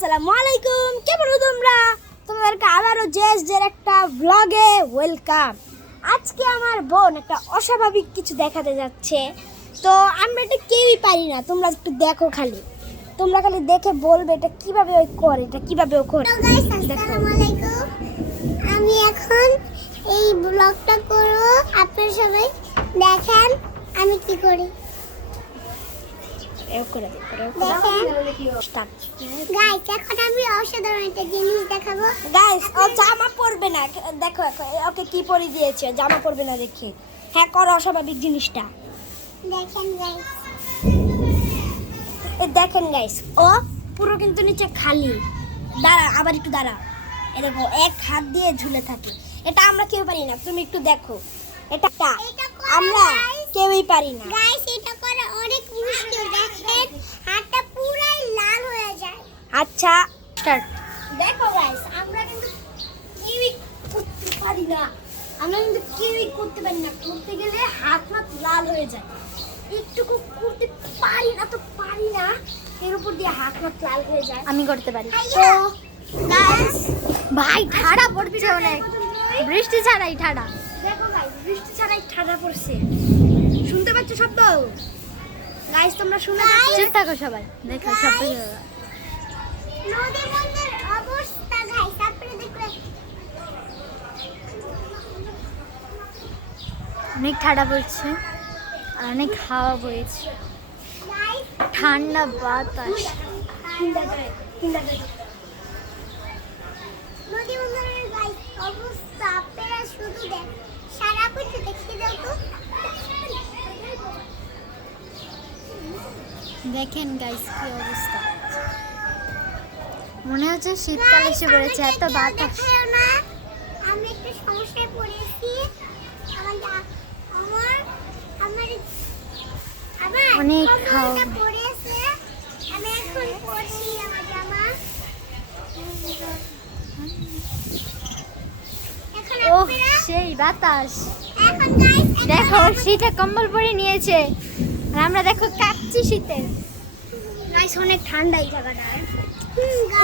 আসসালামু আলাইকুম কেমন তোমরা? তোমাদেরকে আবারও জেস জের একটা ব্লগে ওয়েলকাম আজকে আমার বোন একটা অস্বাভাবিক কিছু দেখাতে যাচ্ছে। তো আমরা এটা কেউই পারি না তোমরা একটু দেখো খালি। তোমরা খালি দেখে বলবে এটা কীভাবে ওই করে এটা কীভাবে ও করে। আমি এখন এই ব্লগটা করব। আপনারা সবাই দেখেন আমি কি করি। করে গাইস এখন আমি অসাধারণ একটা জিনিস দেখাবো। গাইস ও জামা পরবে না। দেখো ওকে কি পরে দিয়েছে? জামা পরবে না দেখে। হ্যাঁ করো অস্বাভাবিক জিনিসটা। দেখেন গাইস এ দেখেন গাইস ও পুরো কিন্তু নিচে খালি। দাঁড়া আবার একটু দাঁড়া। এ দেখো এক হাত দিয়ে ঝুলে থাকে। এটা আমরা কেউ পারি না। তুমি একটু দেখো। এটা আমরা কেউই পারি না। গাইস এটা করে অনেক মুশকিল দেখেন হাতটা পুরাই লাল হয়ে যায় আচ্ছা স্টার্ট দেখো গাইস আমরা কিন্তু কেউই করতে পারি না। আমরা কিন্তু কেউই করতে পারি না। করতে গেলে হাত মাত লাল হয়ে যায়। একটুকু করতে পারি না তো পারি না। এর উপর দিয়ে হাত মাত লাল হয়ে যায়। আমি করতে পারি। তো গাইস ভাই ঠাডা পড়ছে অনেক। বৃষ্টি ছাড়াই ঠাডা। দেখো গাইস বৃষ্টি ছাড়াই ঠাডা পড়ছে। শুনতে পাচ্ছ শব্দ গাইস তোমরা শুনে চুপ থাকো সবাই। দেখো সব অনেক ঠাডা পড়ছে আর অনেক হাওয়া বইছে। ঠান্ডা বাতাস। সারা তো। দেখেন গাইস কি অবস্থা। মনে হচ্ছে শীতকাল এসে পড়েছে এত বাতাস। আমি একটু সমস্যায় পড়েছি। আমার আমার আমার আমার অনেক কম্বলটা খাওয়া। আমি এখন পরছি আমার জামা। এখন ও সেই বাতাস। দেখো শীতে কম্বল পরে নিয়েছে। আর আমরা দেখো কাচ্ছি শীতে। গাইস অনেক ঠান্ডা এই জায়গাটা।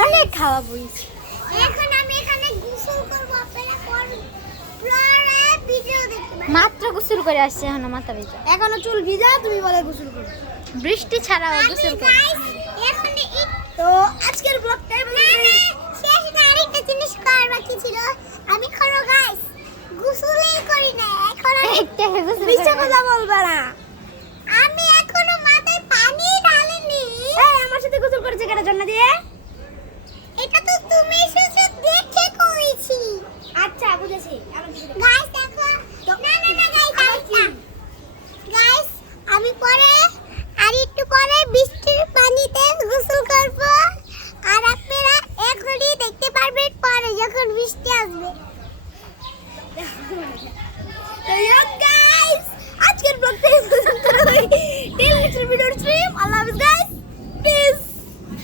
অনেক খাওয়া বইছে। এখন আমি এখানে গোসল করব আপনারা ভিডিও দেখতে পারেন। মাত্র গোসল করে আসছে এখন মাথা ভিজা। এখনও চুল ভিজা তুমি বলে গোসল করো। বৃষ্টি ছাড়াও গোসল করে। এখন তো আজকের না শেষ না আরেকটা জিনিস করার বাকি ছিল। আমি গাইস গোসলই করি না এখন একটা করে কথা বলবে না। আমি এখনও মাথায় পানি ঢালিনি। এই আমার সাথে গোসল করেছে কেন জন্য দিয়ে এটা তো তুমি শুধু দেখে করেছি আচ্ছা বুঝেছি আমার দিকে দেখো। গাইস দেখো না না না গাইস গাইস আমি পরে আর একটু পরে বৃষ্টির পানিতে গোসল করব আর আপনারা এখনই দেখতে পারবেন পরে যখন বৃষ্টি আসবে তো গাইস